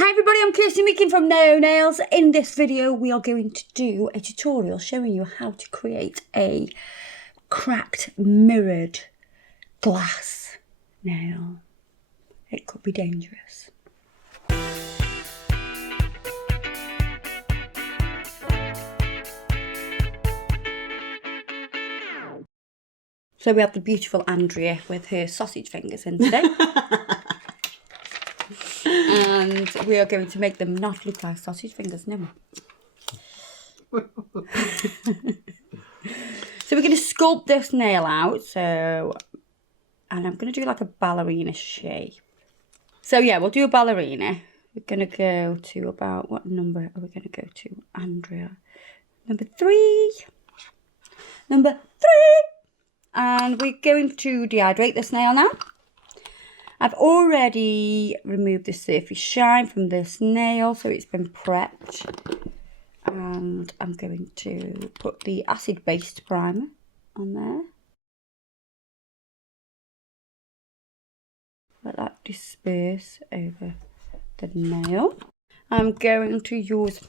Hi everybody, I'm Kirsty Meakin from No Nails. In this video we are going to do a tutorial showing you how to create a cracked mirrored glass nail. It could be dangerous. So we have the beautiful Andrea with her sausage fingers in today. And we are going to make them not look like sausage fingers, no more. So we're going to sculpt this nail out. And I'm going to do like a ballerina shape. So yeah, we'll do a ballerina. We're going to go to about, what number are we going to go to, Andrea? Number 3. Number 3. And we're going to dehydrate this nail now. I've already removed the surface shine from this nail, so it's been prepped. And I'm going to put the acid-based primer on there. Let that disperse over the nail. I'm going to use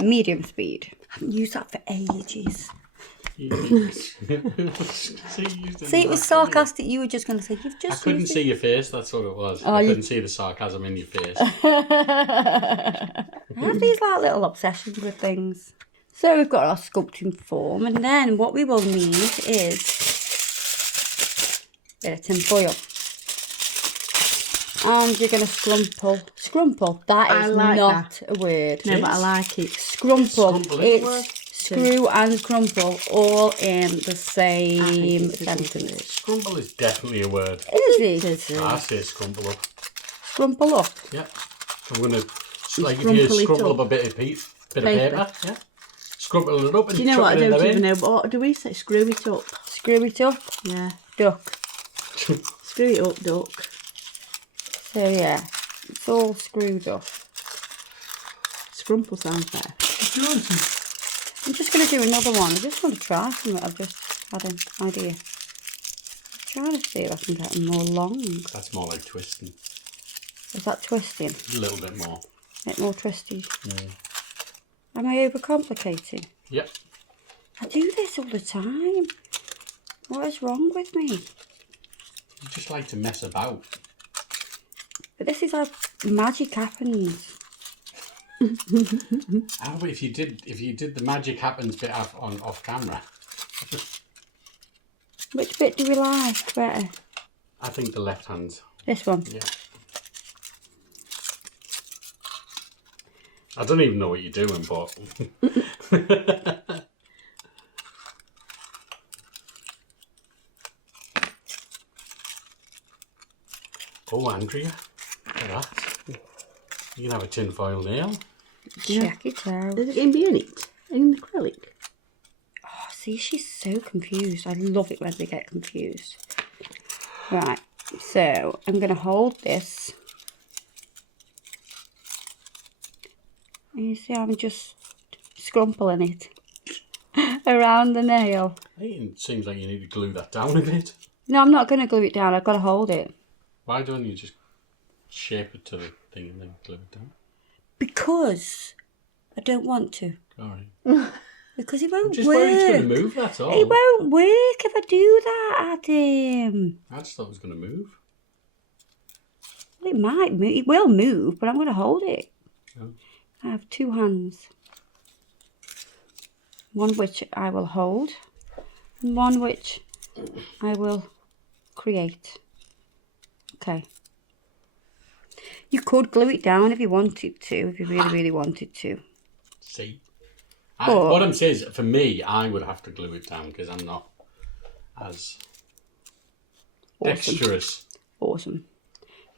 medium speed. I haven't used that for ages. See, it was sarcastic. You were just going to say, you've just I couldn't see your face, that's what it was. Oh, I couldn't see the sarcasm in your face. I have these like little obsessions with things. So we've got our sculpting form, and then what we will need is a bit of tin foil. And you're going to scrumple. Scrumple, that is not a word. No, but I like it. Scrumple. Scrumple is a word. It's screw and crumple all in the same sentence. Scrumple is definitely a word. Is it? I say scrumple up. Scrumple up. Yeah. I'm going to, like if you scrumple up a bit of paper, yeah. Scrumple it up and do you know what? I chuck it in don't the even bin. know. But what do we say? Screw it up. Screw it up. Yeah. Duck. Screw it up, duck. So yeah, it's all screwed up. Scrumple sounds better. I'm just going to do another one. I just want to try something. I've just had an idea. I'm trying to see if I can get them more long. That's more like twisting. Is that twisting? A little bit more. Bit more twisty. Mm. Am I overcomplicating? Yep. I do this all the time. What is wrong with me? You just like to mess about. But this is how magic happens. How about if you did the magic happens bit off camera? Which bit do we like better? I think the left hand. This one? Yeah. I don't even know what you're doing, but... Oh, Andrea, look at that. You can have a tinfoil nail. Check it out. Is it going to be in it? In acrylic? Oh, see, she's so confused. I love it when they get confused. Right, so I'm going to hold this. And you see I'm just scrumpling it around the nail. It seems like you need to glue that down a bit. No, I'm not going to glue it down. I've got to hold it. Why don't you just shape it to the thing and then glue it down? Because I don't want to. Alright. Because it won't Just work. worried it's going to move, that's all. It won't work if I do that, Adam. I just thought it was going to move. Well, it might move. It will move, but I'm going to hold it. Oh. I have 2 hands. One which I will hold, and one which I will create. Okay. You could glue it down if you wanted to, if you really, really wanted to. See? What I'm saying is, for me, I would have to glue it down because I'm not as dexterous. Awesome.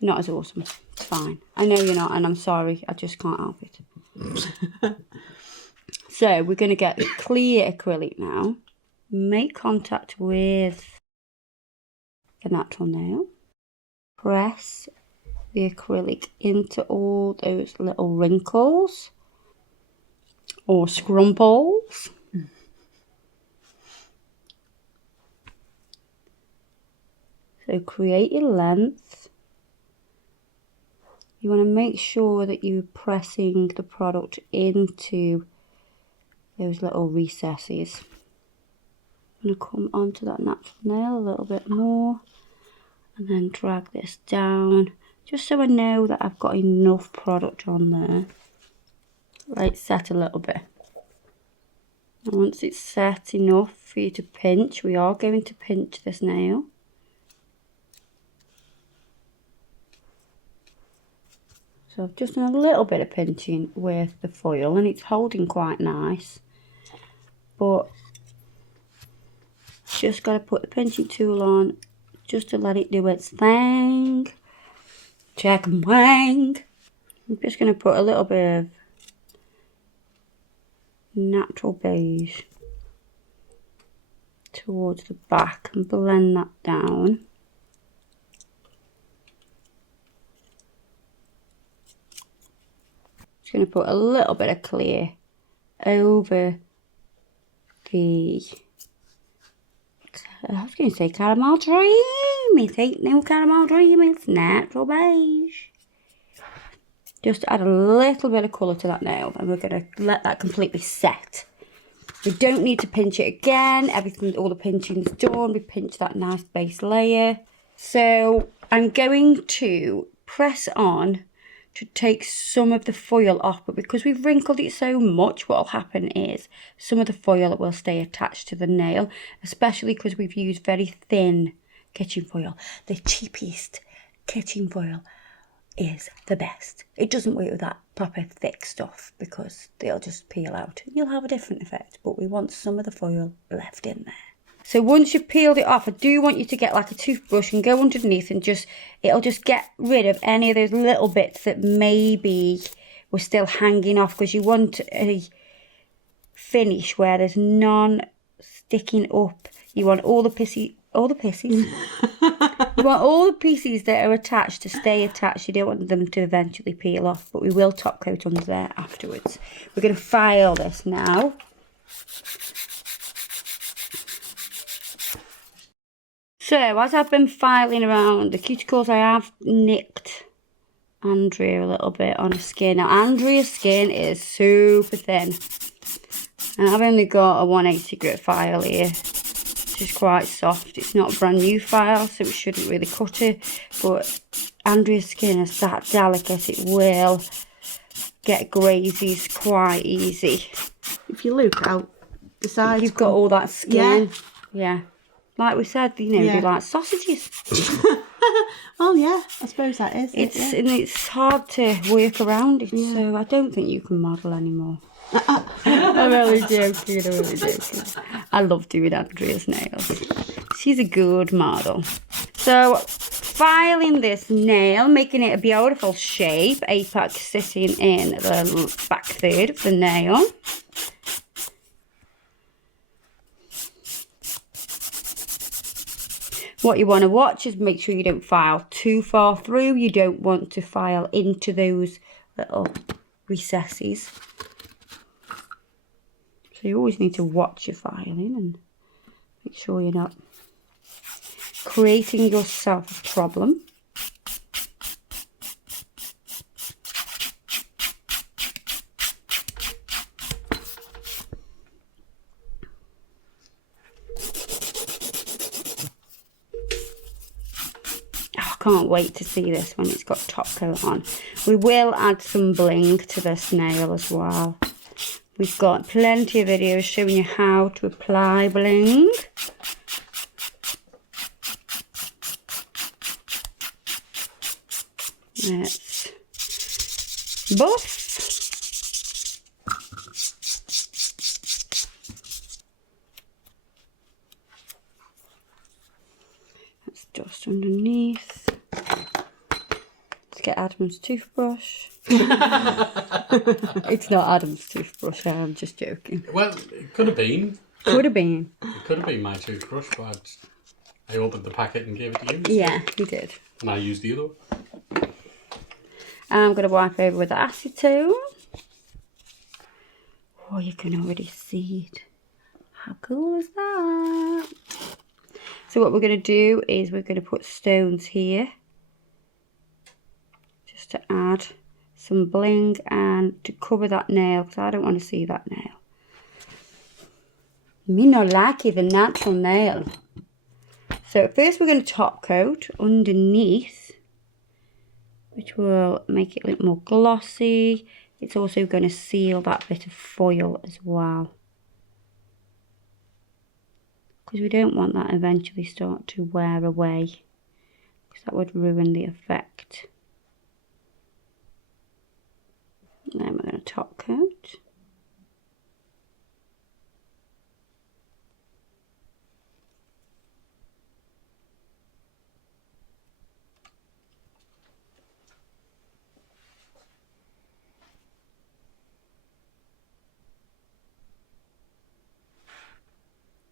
You're not as awesome. It's fine. I know you're not, and I'm sorry. I just can't help it. So we're going to get the clear acrylic now. Make contact with the natural nail. Press the acrylic into all those little wrinkles or scrumples. So create your length. you want to make sure that you're pressing the product into those little recesses. I'm going to come onto that natural nail a little bit more and then drag this down just so I know that I've got enough product on there. Let it set a little bit. And once it's set enough for you to pinch, we are going to pinch this nail. So I've just done a little bit of pinching with the foil and it's holding quite nice. But just got to put the pinching tool on just to let it do its thing. Check and wang. I'm just going to put a little bit of natural beige towards the back and blend that down. Just going to put a little bit of clear over the, I was going to say caramel dream. It ain't no caramel dream, it's natural beige. Just add a little bit of colour to that nail and we're going to let that completely set. We don't need to pinch it again. Everything, all the pinching is done. We pinch that nice base layer. So I'm going to press on to take some of the foil off, but because we've wrinkled it so much, what will happen is some of the foil will stay attached to the nail, especially because we've used very thin kitchen foil. The cheapest kitchen foil is the best. It doesn't work with that proper thick stuff because they'll just peel out. You'll have a different effect, but we want some of the foil left in there. So once you've peeled it off, I do want you to get like a toothbrush and go underneath and it'll just get rid of any of those little bits that maybe were still hanging off, because you want a finish where there's none sticking up. You want all the pieces. You want all the pieces that are attached to stay attached. You don't want them to eventually peel off, but we will top coat under there afterwards. We're going to file this now. So as I've been filing around the cuticles, I have nicked Andrea a little bit on her skin. Now Andrea's skin is super thin, and I've only got a 180 grit file here. It's quite soft. It's not a brand new file, so it shouldn't really cut it, but Andrea's skin is that delicate, it will get grazies quite easy. If you look out the side, You've got all that skin. Yeah. Like we said, you know, Yeah. they like sausages. Oh yeah, I suppose that is. And it's hard to work around it, so I don't think you can model anymore. I'm really joking. I love doing Andrea's nails. She's a good model. So, filing this nail, making it a beautiful shape, apex sitting in the back third of the nail. What you want to watch is make sure you don't file too far through. You don't want to file into those little recesses. So you always need to watch your filing and make sure you're not creating yourself a problem. Can't wait to see this when it's got top coat on. We will add some bling to this nail as well. We've got plenty of videos showing you how to apply bling. Let's buff. Let's dust underneath. Get Adam's toothbrush. It's not Adam's toothbrush, I'm just joking. Well, it could have been. Could have been. It could have been my toothbrush, but I opened the packet and gave it to you. Yeah, you did. And I used the other one. I'm going to wipe over with acetone. Oh, you can already see it. How cool is that? So what we're going to do is we're going to put stones here. just to add some bling and to cover that nail, because I don't want to see that nail. Me not like it, the natural nail. So first we're going to top coat underneath, which will make it look more glossy. It's also going to seal that bit of foil as well, because we don't want that eventually start to wear away, because that would ruin the effect. And then we're going to top coat.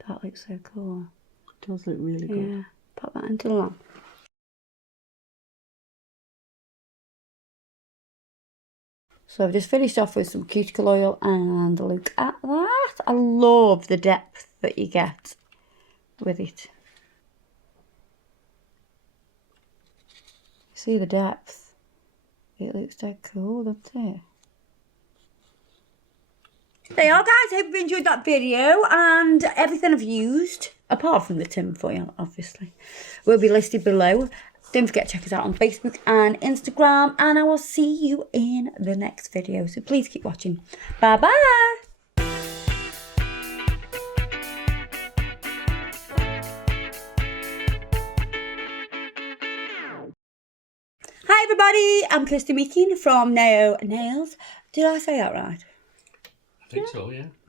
That looks so cool. It does look really good. Yeah, pop that into the lamp. So I've just finished off with some cuticle oil, and look at that. I love the depth that you get with it. See the depth? It looks so cool, doesn't it? There you are, guys. Hope you enjoyed that video, and everything I've used, apart from the tin foil, obviously, will be listed below. Don't forget to check us out on Facebook and Instagram, and I will see you in the next video. So please keep watching. Bye bye. Hi everybody, I'm Kirsty Meakin from Nao Nails. Did I say that right? I think so, yeah.